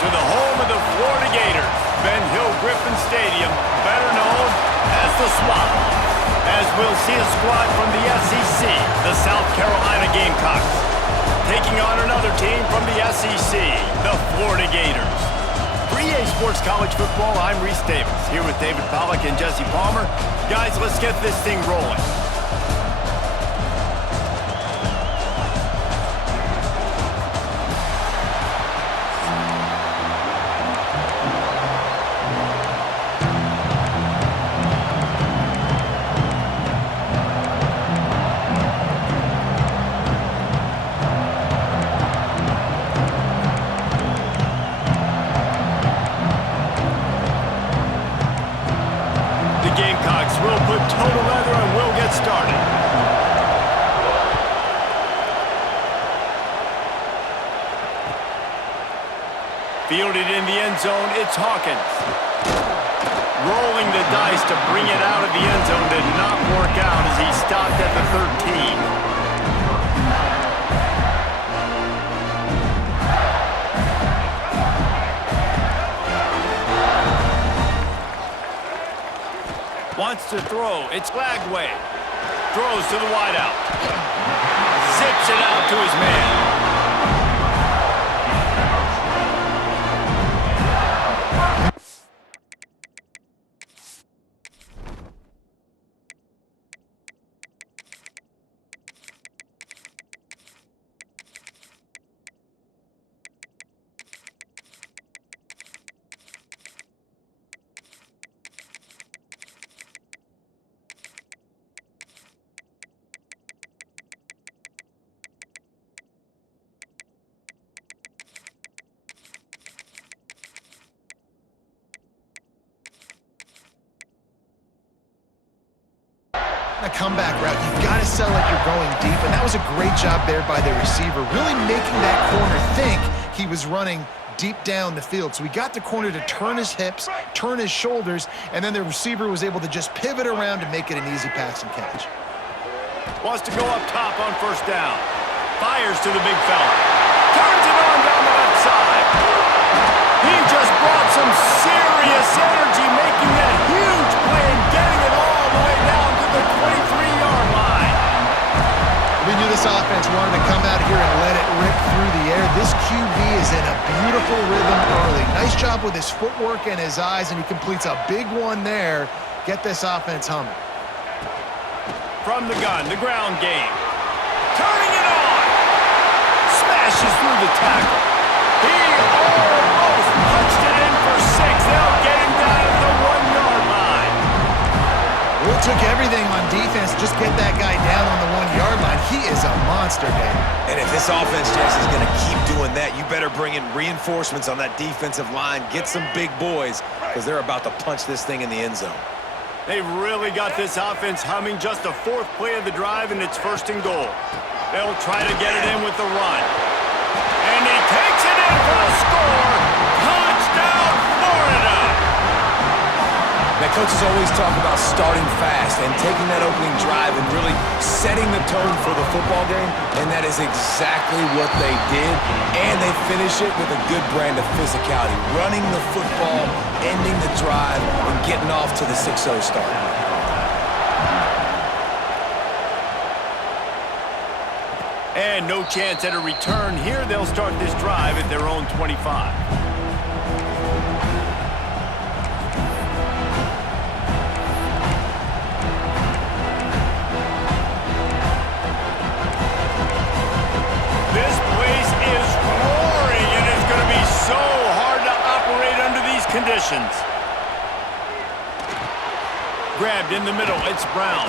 to the home of the Florida Gators, Ben Hill Griffin Stadium, better known as the Swamp, as we'll see a squad from the SEC, the South Carolina Gamecocks, taking on another team from the SEC, the Florida Gators. For EA Sports College Football, I'm Reese Davis, here with David Pollack and Jesse Palmer. Guys, let's get this thing rolling. Gamecocks will put total leather and we'll get started. Fielded in the end zone, it's Hawkins. Rolling the dice to bring it out of the end zone did not work out as he stopped at the 13. Wants to throw. It's Lagway. Throws to the wideout. Zips it out to his man. A comeback route, you've got to sell like you're going deep, and that was a great job there by the receiver, really making that corner think he was running deep down the field. So he got the corner to turn his hips, turn his shoulders, and then the receiver was able to just pivot around and make it an easy pass and catch. Wants to go up top on first down. Fires to the big fella. Turns it on down the left side. He just brought some serious energy, making that huge play and getting it all the way down to the 23-yard line. We knew this offense wanted to come out here and let it rip through the air. This QB is in a beautiful rhythm early. Nice job with his footwork and his eyes, and he completes a big one there. Get this offense humming. From the gun, the ground game. Turning it on. Smashes through the tackle. He almost punched it in for 6. They'll get him down at the 1-yard line. Well, it took everything on defense to just get that guy down on the 1-yard line. He is a monster, David. And if this offense, Jess, is going to keep doing that, you better bring in reinforcements on that defensive line. Get some big boys, because they're about to punch this thing in the end zone. They've really got this offense humming. Just the 4th play of the drive, and it's 1st and goal. They'll try to get it in with the run. And he takes it in for a score. Touchdown, Florida! Now, coaches always talk about starting fast and taking that opening drive and really setting the tone for the football game, and that is exactly what they did, and they finish it with a good brand of physicality, running the football, ending the drive, and getting off to the 6-0 start. And no chance at a return here. They'll start this drive at their own 25. This place is roaring, and it's going to be so hard to operate under these conditions. Grabbed in the middle, it's Brown.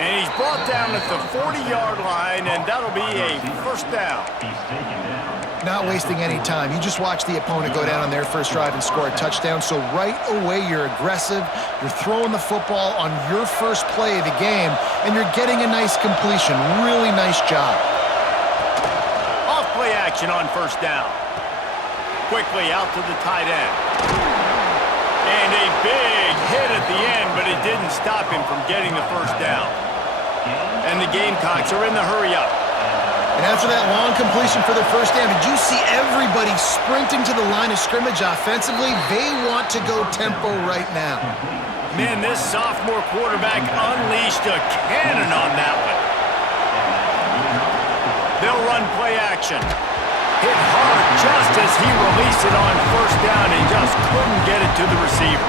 And he's brought down at the 40-yard line, and that'll be a 1st down. Not wasting any time. You just watch the opponent go down on their first drive and score a touchdown. So right away, you're aggressive. You're throwing the football on your first play of the game, and you're getting a nice completion. Really nice job. Off-play action on 1st down. Quickly out to the tight end. And a big hit at the end, but it didn't stop him from getting the 1st down. And the Gamecocks are in the hurry-up. And after that long completion for the first down, did you see everybody sprinting to the line of scrimmage offensively? They want to go tempo right now. Man, this sophomore quarterback unleashed a cannon on that one. They'll run play action. Hit hard just as he released it on first down and just couldn't get it to the receiver.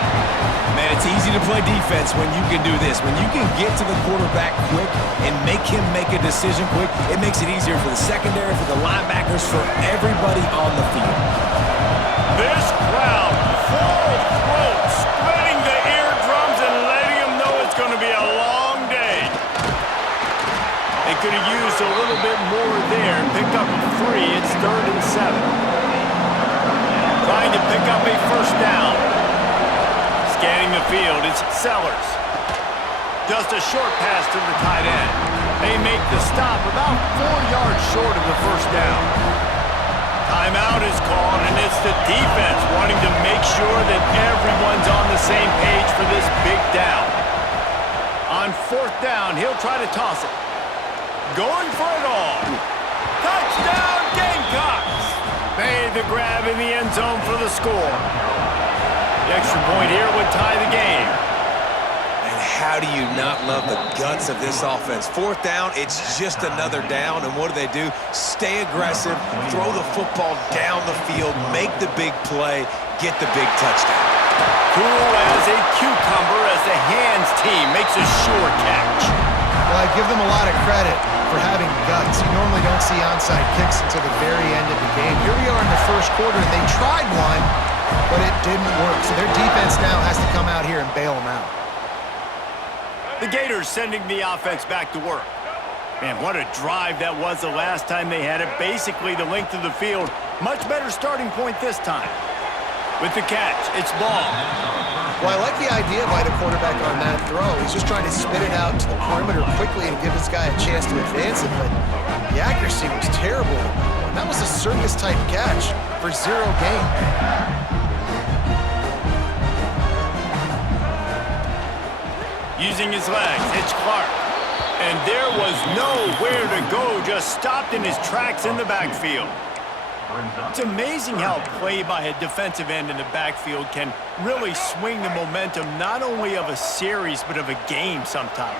Man, it's easy to play defense when you can do this. When you can get to the quarterback quick and make him make a decision quick, it makes it easier for the secondary, for the linebackers, for everybody on the field. This crowd, full throat, splitting the eardrums and letting them know it's going to be a long day. They could have used a little bit more there. Picked up a 3. It's 3rd and 7. Trying to pick up a first down. Scanning the field, it's Sellers. Just a short pass to the tight end. They make the stop about 4 yards short of the first down. Timeout is called, and it's the defense wanting to make sure that everyone's on the same page for this big down. On 4th down, he'll try to toss it. Going for it all. Touchdown, Gamecocks! Made the grab in the end zone for the score. The extra point here would tie the game. And how do you not love the guts of this offense? 4th down, it's just another down, and what do? Stay aggressive, throw the football down the field, make the big play, get the big touchdown. Cool as a cucumber as the hands team makes a sure catch. Well, I give them a lot of credit for having guts. You normally don't see onside kicks until the very end of the game. Here we are in the first quarter, and they tried one, but it didn't work. So their defense now has to come out here and bail them out. The Gators sending the offense back to work. Man, what a drive that was the last time they had it. Basically the length of the field. Much better starting point this time. With the catch, it's Ball. Well, I like the idea by the quarterback on that throw. He's just trying to spit it out to the perimeter quickly and give this guy a chance to advance it, but the accuracy was terrible. And that was a circus-type catch for 0 gain. Using his legs, it's Clark. And there was nowhere to go, just stopped in his tracks in the backfield. It's amazing how a play by a defensive end in the backfield can really swing the momentum not only of a series, but of a game sometimes.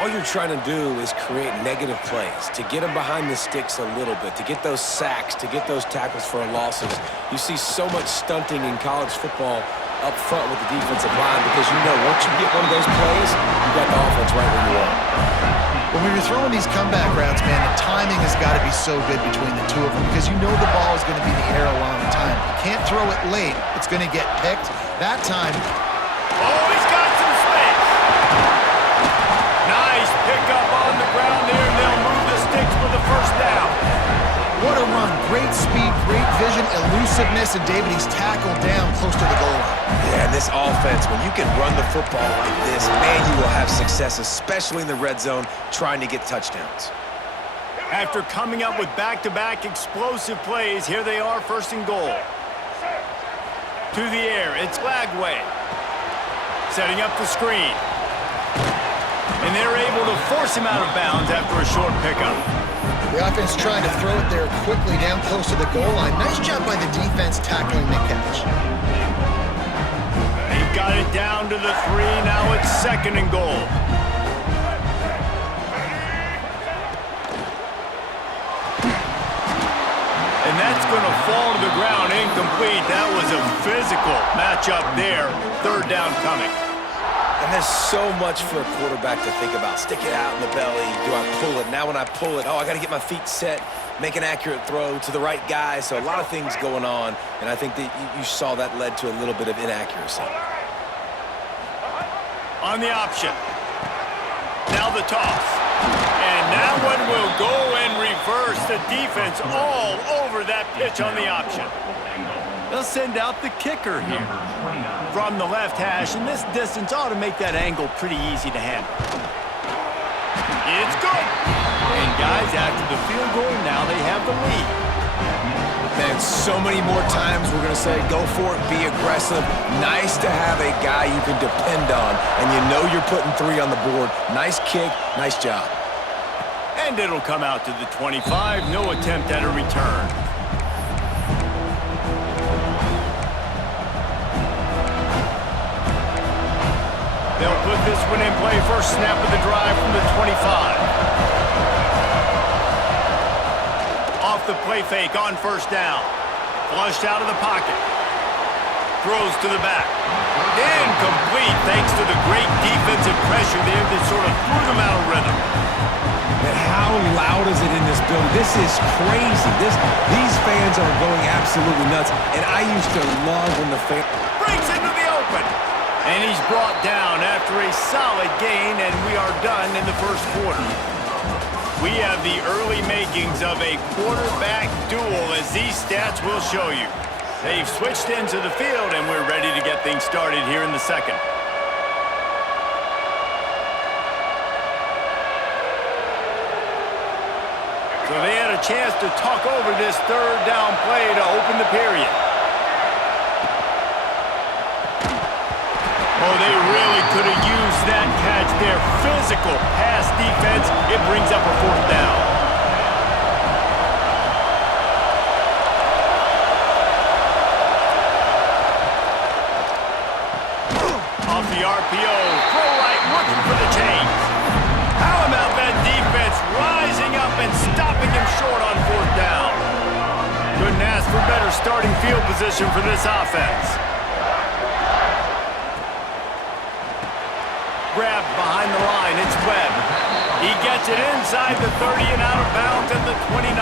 All you're trying to do is create negative plays, to get them behind the sticks a little bit, to get those sacks, to get those tackles for losses. You see so much stunting in college football up front with the defensive line because you know once you get one of those plays, you got the offense right where you want. When we were throwing these comeback routes, man, the timing has got to be so good between the two of them because you know the ball is going to be in the air a long time. You can't throw it late. It's going to get picked. That time. Oh, he's got some space. Nice pickup on the ground there, and they'll move the sticks for the first down. What a run. Great speed, great vision, elusiveness, and David, he's tackled down close to the goal line. Yeah, and this offense, when you can run the football like this, man, you will have success, especially in the red zone, trying to get touchdowns. After coming up with back-to-back explosive plays, here they are, 1st and goal. To the air, it's Lagway. Setting up the screen. And they're able to force him out of bounds after a short pickup. The offense trying to throw it there quickly down close to the goal line. Nice job by the defense tackling the catch. They've got it down to the 3. Now it's 2nd and goal. And that's going to fall to the ground incomplete. That was a physical matchup there. 3rd down coming. And there's so much for a quarterback to think about. Stick it out in the belly. Do I pull it? Now when I pull it, oh, I got to get my feet set, make an accurate throw to the right guy. So a lot of things going on, and I think that you saw that led to a little bit of inaccuracy. On the option. Now the toss. And that one will go in reverse. The defense all over that pitch on the option. They'll send out the kicker here from the left hash, and this distance ought to make that angle pretty easy to handle. It's good. And guys, after the field goal, now they have the lead. Man, so many more times we're going to say, go for it, be aggressive. Nice to have a guy you can depend on, and you know you're putting 3 on the board. Nice kick, nice job. And it'll come out to the 25. No attempt at a return. They'll put this one in play. First snap of the drive from the 25. Off the play fake on first down. Flushed out of the pocket. Throws to the back. Incomplete thanks to the great defensive pressure there that sort of threw them out of rhythm. And how loud is it in this building? This is crazy. These fans are going absolutely nuts. And I used to love when the fans... Breaks into the open. And he's brought down after a solid gain, and we are done in the first quarter. We have the early makings of a quarterback duel, as these stats will show you. They've switched into the field, and we're ready to get things started here in the second. So they had a chance to talk over this third down play to open the period. Oh, they really could have used that catch there. Physical pass defense. It brings up a fourth down. Off the RPO. Throw right, looking for the chains. How about that defense rising up and stopping him short on fourth down? Couldn't ask for better starting field position for this offense. Grabbed behind the line, it's Webb. He gets it inside the 30 and out of bounds at the 29.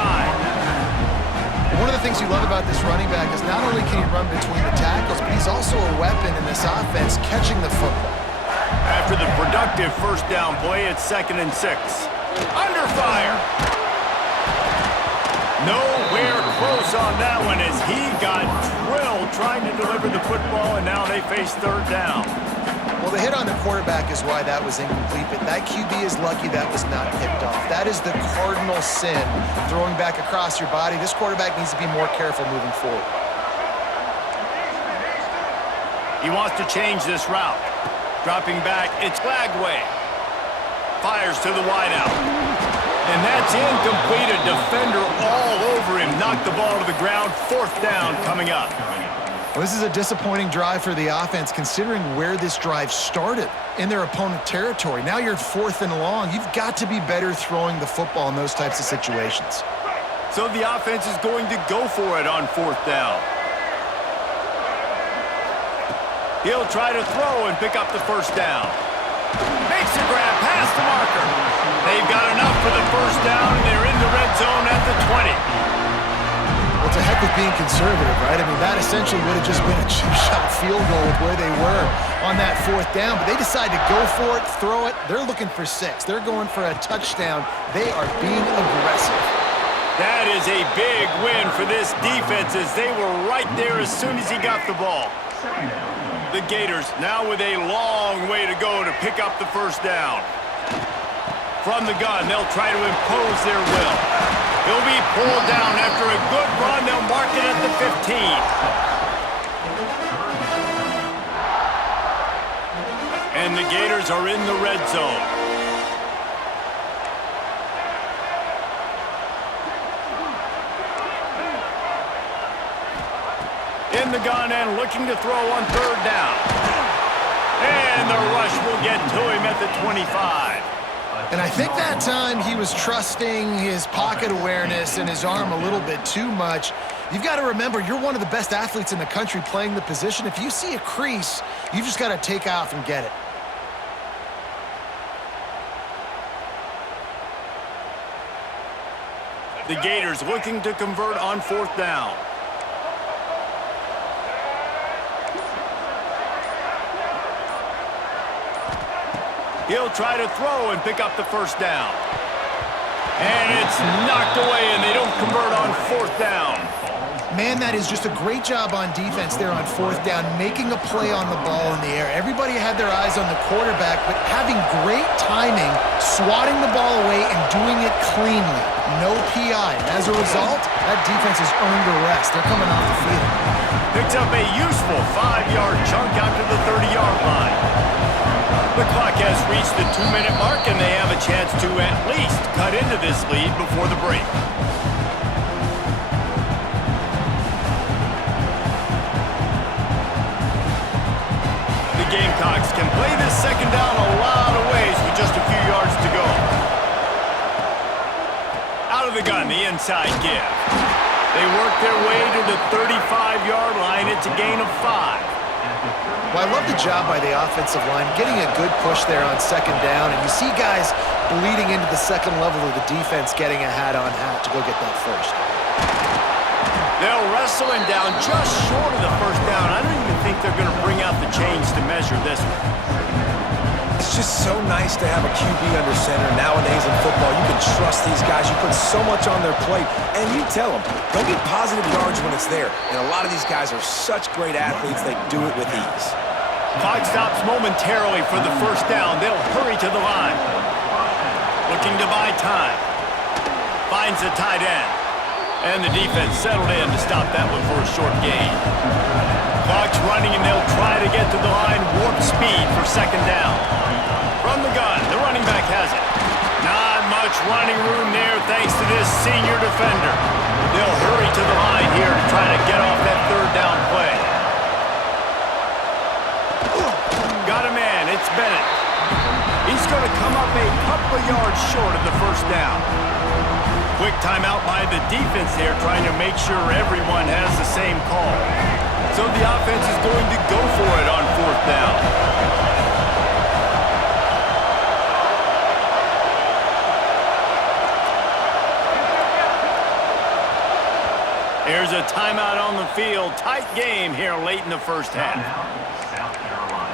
One of the things you love about this running back is not only can he run between the tackles, but he's also a weapon in this offense catching the football. After the productive first down play, it's 2nd and 6. Under fire. Nowhere close on that one as he got drilled trying to deliver the football, and now they face third down. Well, the hit on the quarterback is why that was incomplete, but that QB is lucky that was not picked off. That is the cardinal sin, throwing back across your body. This quarterback needs to be more careful moving forward. He wants to change this route. Dropping back, it's Flagway. Fires to the wideout. And that's incomplete. A defender all over him. Knocked the ball to the ground. Fourth down coming up. Well, this is a disappointing drive for the offense, considering where this drive started in their opponent territory. Now you're 4th and long. You've got to be better throwing the football in those types of situations. So the offense is going to go for it on fourth down. He'll try to throw and pick up the first down. Makes a grab past the marker. They've got enough for the first down, and they're in the red zone at the 20. Well, it's a heck of being conservative, right? I mean, that essentially would have just been a chip shot field goal with where they were on that fourth down. But they decide to go for it, throw it. They're looking for 6. They're going for a touchdown. They are being aggressive. That is a big win for this defense as they were right there as soon as he got the ball. The Gators now with a long way to go to pick up the first down. From the gun, they'll try to impose their will. He'll be pulled down after a good run. They'll mark it at the 15. And the Gators are in the red zone. In the gun and looking to throw on third down. And the rush will get to him at the 25. And I think that time he was trusting his pocket awareness and his arm a little bit too much. You've got to remember, you're one of the best athletes in the country playing the position. If you see a crease, you've just got to take off and get it. The Gators looking to convert on fourth down. He'll try to throw and pick up the first down. And it's knocked away, and they don't convert on fourth down. Man, that is just a great job on defense there on fourth down, making a play on the ball in the air. Everybody had their eyes on the quarterback, but having great timing, swatting the ball away and doing it cleanly. No PI. And as a result, that defense has earned a rest. They're coming off the field. Picks up a useful 5-yard chunk out to the 30-yard line. The clock has reached the 2-minute mark, and they have a chance to at least cut into this lead before the break. The Gamecocks can play this second down a lot of ways with just a few yards to go. Out of the gun, the inside give. They work their way to the 35-yard line. It's a gain of 5. Well, I love the job by the offensive line, getting a good push there on second down, and you see guys bleeding into the second level of the defense getting a hat-on-hat to go get that first. They'll wrestle him down just short of the first down. I don't even think they're going to bring out the chains to measure this one. It's just so nice to have a QB under center. Nowadays in football, you can trust these guys. You put so much on their plate, and you tell them, go get positive yards when it's there. And a lot of these guys are such great athletes, they do it with ease. Clock stops momentarily for the first down. They'll hurry to the line. Looking to buy time. Finds the tight end. And the defense settled in to stop that one for a short gain. Clock's running, and they'll try to get to the line. Warp speed for second down. From the gun, the running back has it. Not much running room there thanks to this senior defender. They'll hurry to the line here to try to get off that third down play. Got a man, it's Bennett. He's going to come up a couple of yards short of the first down. Quick timeout by the defense there, trying to make sure everyone has the same call. So the offense is going to go for it on fourth down. Here's a timeout on the field. Tight game here late in the first half. South Carolina.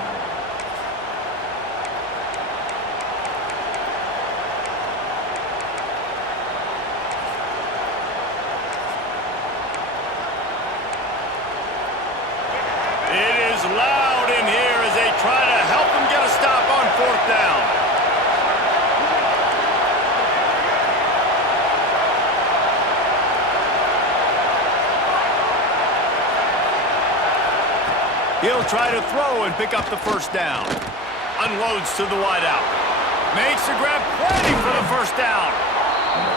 It is loud in here as they try to help them get a stop on fourth down. He'll try to throw and pick up the first down. Unloads to the wideout. Makes the grab, plenty for the first down.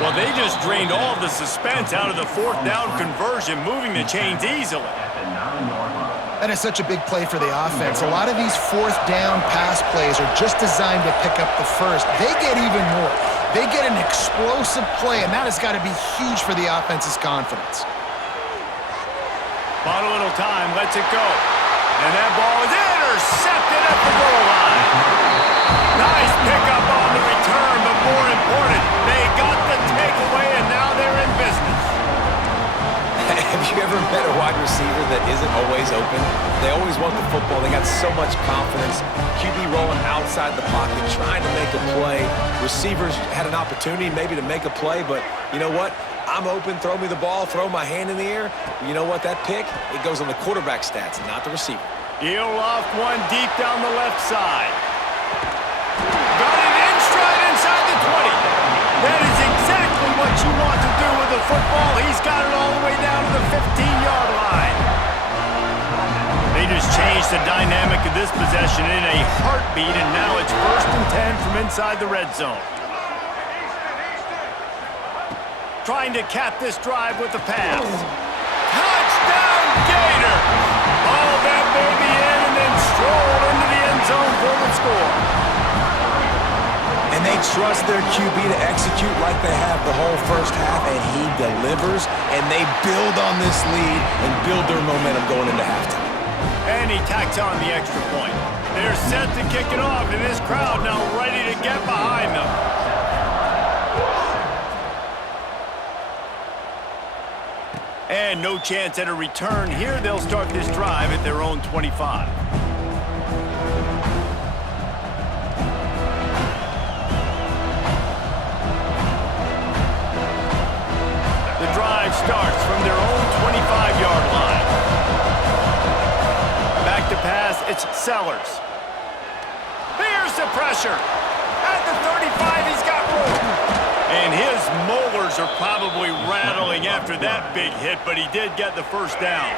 Well, they just drained all of the suspense out of the fourth down conversion, moving the chains easily. That is such a big play for the offense. A lot of these fourth down pass plays are just designed to pick up the first. They get even more. They get an explosive play, and that has got to be huge for the offense's confidence. Bought a little time, lets it go. And that ball is intercepted at the goal line. Nice pickup on the return, but more important, they got the takeaway, and now they're in business. Have you ever met a wide receiver that isn't always open? They always want the football. They got so much confidence. QB rolling outside the pocket, trying to make a play. Receivers had an opportunity maybe to make a play, but you know what? I'm open, throw me the ball, throw my hand in the air. You know what? That pick, it goes on the quarterback stats, not the receiver. He'll loft one deep down the left side. Got it in stride inside the 20. That is exactly what you want to do with the football. He's got it all the way down to the 15-yard line. They just changed the dynamic of this possession in a heartbeat, and now it's 1st and 10 from inside the red zone. Trying to cap this drive with the pass. Touchdown, Gator! All that baby in and then strolled into the end zone for the score. And they trust their QB to execute like they have the whole first half, and he delivers, and they build on this lead and build their momentum going into halftime. And he tacks on the extra point. They're set to kick it off, and this crowd now ready to get behind them. And no chance at a return here. They'll start this drive at their own 25. The drive starts from their own 25-yard line. Back to pass, it's Sellers. Here's the pressure. At the 35, he's got room. And his molars are probably rattling after that big hit, but he did get the first down.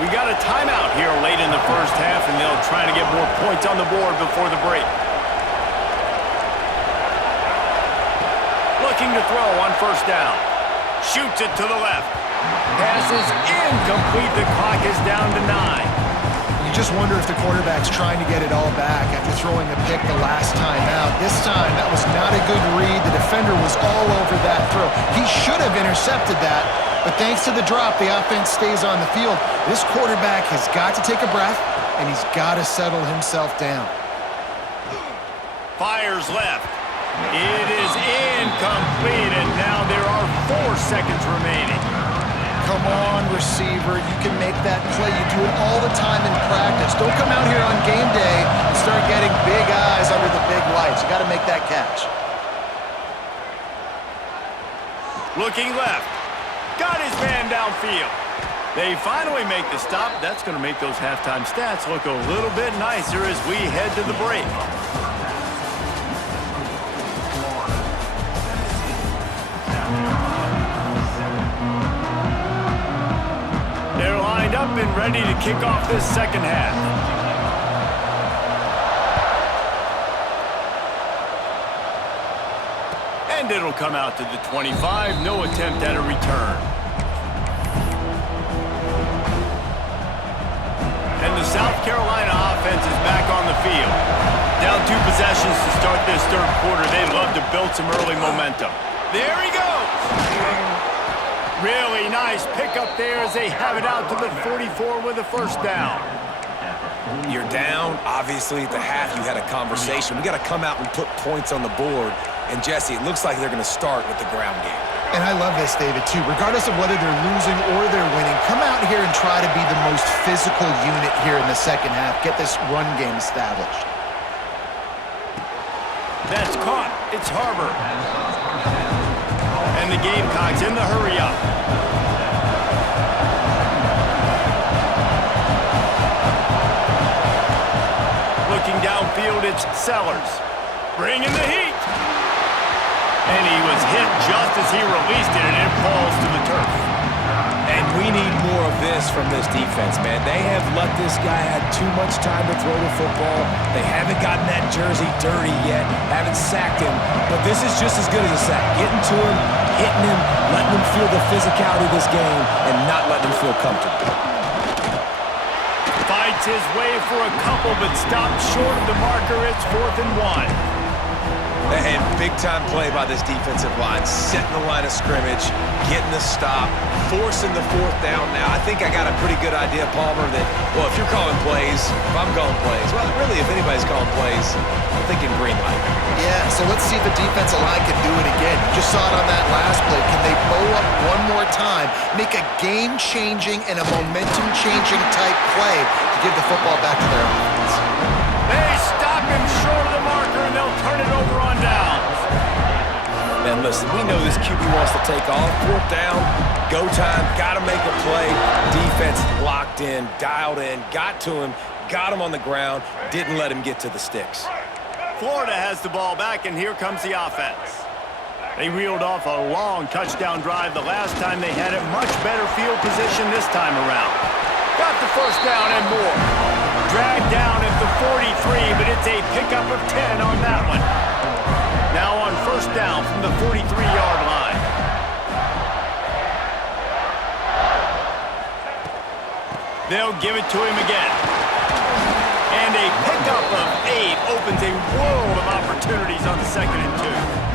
We got a timeout here late in the first half, and they'll try to get more points on the board before the break. Looking to throw on first down. Shoots it to the left. Pass is incomplete. The clock is down to 9. You just wonder if the quarterback's trying to get it all back after throwing a pick the last time out. This time, that was not a good read. The defender was all over that throw. He should have intercepted that, but thanks to the drop, the offense stays on the field. This quarterback has got to take a breath, and he's got to settle himself down. Fires left. It is incomplete, and now there are 4 seconds remaining. Come on, receiver. You can make that play. You do it all the time in practice. Don't come out here on game day and start getting big eyes under the big lights. You got to make that catch. Looking left. Got his man downfield. They finally make the stop. That's going to make those halftime stats look a little bit nicer as we head to the break. They're lined up and ready to kick off this second half. And it'll come out to the 25. No attempt at a return. And the South Carolina offense is back on the field. Down 2 possessions to start this third quarter. They'd love to build some early momentum. There he goes! Really nice pickup there as they have it out to the 44 with a first down. You're down. Obviously, at the half, you had a conversation. We got to come out and put points on the board. And, Jesse, it looks like they're going to start with the ground game. And I love this, David, too. Regardless of whether they're losing or they're winning, come out here and try to be the most physical unit here in the second half. Get this run game established. That's caught. It's Harbor. And the Gamecocks in the hurry-up. Looking downfield, it's Sellers. Bringing the heat. And he was hit just as he released it, and it falls to the turf. And we need more of this from this defense, man. They have let this guy have too much time to throw the football. They haven't gotten that jersey dirty yet, haven't sacked him. But this is just as good as a sack. Getting to him, hitting him, letting him feel the physicality of this game, and not letting him feel comfortable. Fights his way for a couple, but stopped short of the marker. It's 4th and 1. And big-time play by this defensive line, setting the line of scrimmage, getting the stop, forcing the 4th down now. I think I got a pretty good idea, Palmer, that, well, if you're calling plays, if I'm calling plays, well, really, if anybody's calling plays, I'm thinking green light. Yeah, so let's see if the defensive line can do it again. You just saw it on that last play. Can they bow up one more time, make a game-changing and a momentum-changing type play to give the football back to their offense? They stop him short of the marker, and they'll turn it over on downs. Man, listen, we know this QB wants to take off. 4th down, go time, got to make a play. Defense locked in, dialed in, got to him, got him on the ground, didn't let him get to the sticks. Florida has the ball back, and here comes the offense. They reeled off a long touchdown drive the last time. They had it much better field position this time around. Got the first down and more. Dragged down at the 43, but it's a pickup of 10 on that one. Now on first down from the 43-yard line. They'll give it to him again. And a pickup of 8 opens a world of opportunities on the 2nd and 2.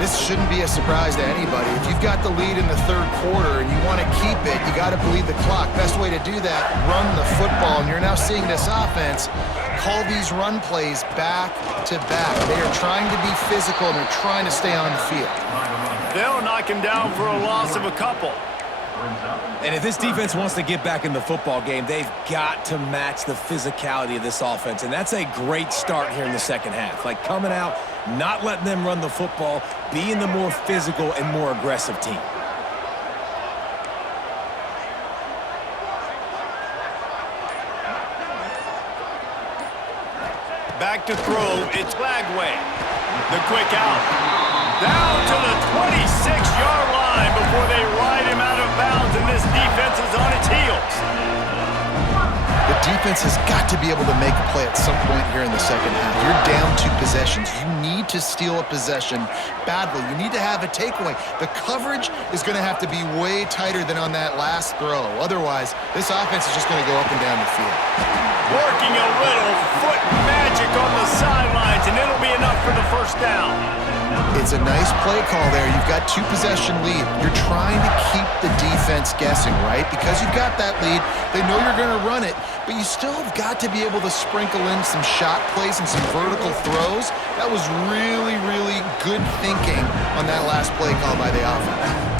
This shouldn't be a surprise to anybody. If you've got the lead in the third quarter and you want to keep it, you got to bleed the clock. Best way to do that, run the football. And you're now seeing this offense call these run plays back to back. They are trying to be physical, and they're trying to stay on the field. They'll knock him down for a loss of a couple. And if this defense wants to get back in the football game, they've got to match the physicality of this offense. And that's a great start here in the second half. Like coming out, not letting them run the football, being the more physical and more aggressive team. Back to throw, it's Flagway. The quick out. Down to the 26-yard line before they ride him out of bounds, and this defense is on its heels. defense has got to be able to make a play at some point here in the second half. You're down 2 possessions. You need to steal a possession badly. You need to have a takeaway. The coverage is going to have to be way tighter than on that last throw. Otherwise, this offense is just going to go up and down the field. Working a little foot magic on the sidelines, and it'll be enough for the first down. It's a nice play call there. You've got 2 possession lead. You're trying to keep the defense guessing, right? Because you've got that lead, they know you're going to run it, but you still have got to be able to sprinkle in some shot plays and some vertical throws. That was really, really good thinking on that last play call by the offense.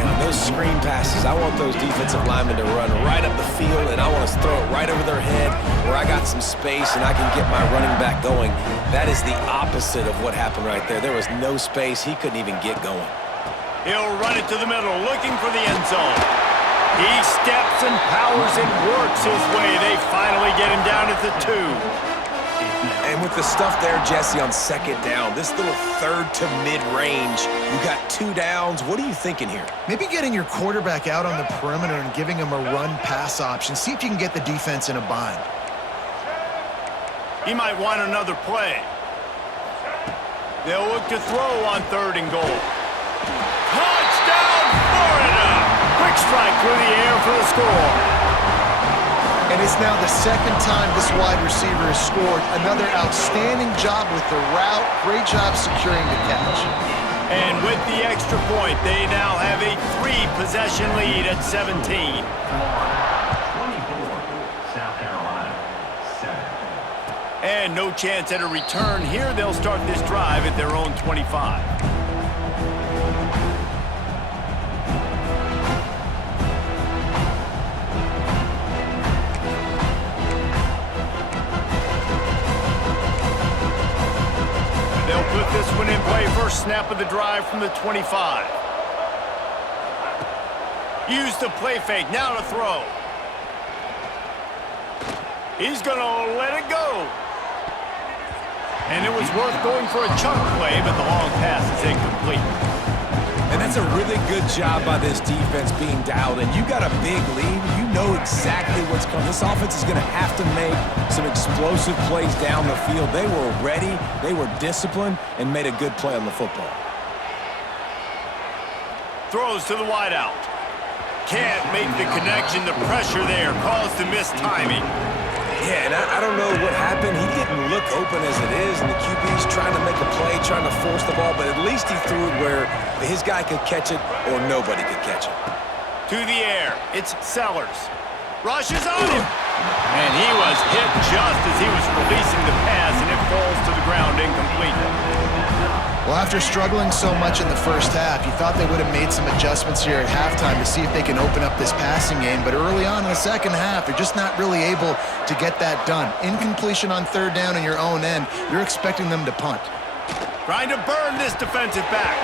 And on those screen passes, I want those defensive linemen to run right up the field, and I want to throw it right over their head where I got some space and I can get my running back going. That is the opposite of what happened right there. There was no space. He couldn't even get going. He'll run it to the middle, looking for the end zone. He steps and powers and works his way. They finally get him down at the 2. And with the stuff there, Jesse, on second down, this little third to mid-range, you got 2 downs. What are you thinking here? Maybe getting your quarterback out on the perimeter and giving him a run-pass option. See if you can get the defense in a bind. He might want another play. They'll look to throw on 3rd and goal. Touchdown, Florida! Quick strike through the air for the score. And it's now the second time this wide receiver has scored. Another outstanding job with the route. Great job securing the catch. And with the extra point, they now have a 3-possession lead at 17. 24, South Carolina, 7. And no chance at a return here. They'll start this drive at their own 25. They'll put this one in play. First snap of the drive from the 25. Use the play fake. Now to throw. He's going to let it go. And it was worth going for a chunk play, but the long pass is incomplete. And that's a really good job by this defense being dialed in. You got a big lead. You know exactly what's coming. This offense is going to have to make some explosive plays down the field. They were ready, they were disciplined, and made a good play on the football. Throws to the wideout. Can't make the connection. The pressure there caused the missed timing. Yeah, and I don't know what happened. He didn't look open as it is, and the QB's trying to make a play, trying to force the ball, but at least he threw it where his guy could catch it or nobody could catch it. To the air, it's Sellers. Rushes on him. And he was hit just as he was releasing the pass, and it falls to the ground incomplete. Well, after struggling so much in the first half, you thought they would have made some adjustments here at halftime to see if they can open up this passing game. But early on in the second half, they're just not really able to get that done. Incompletion on 3rd down in your own end, you're expecting them to punt. Trying to burn this defensive back.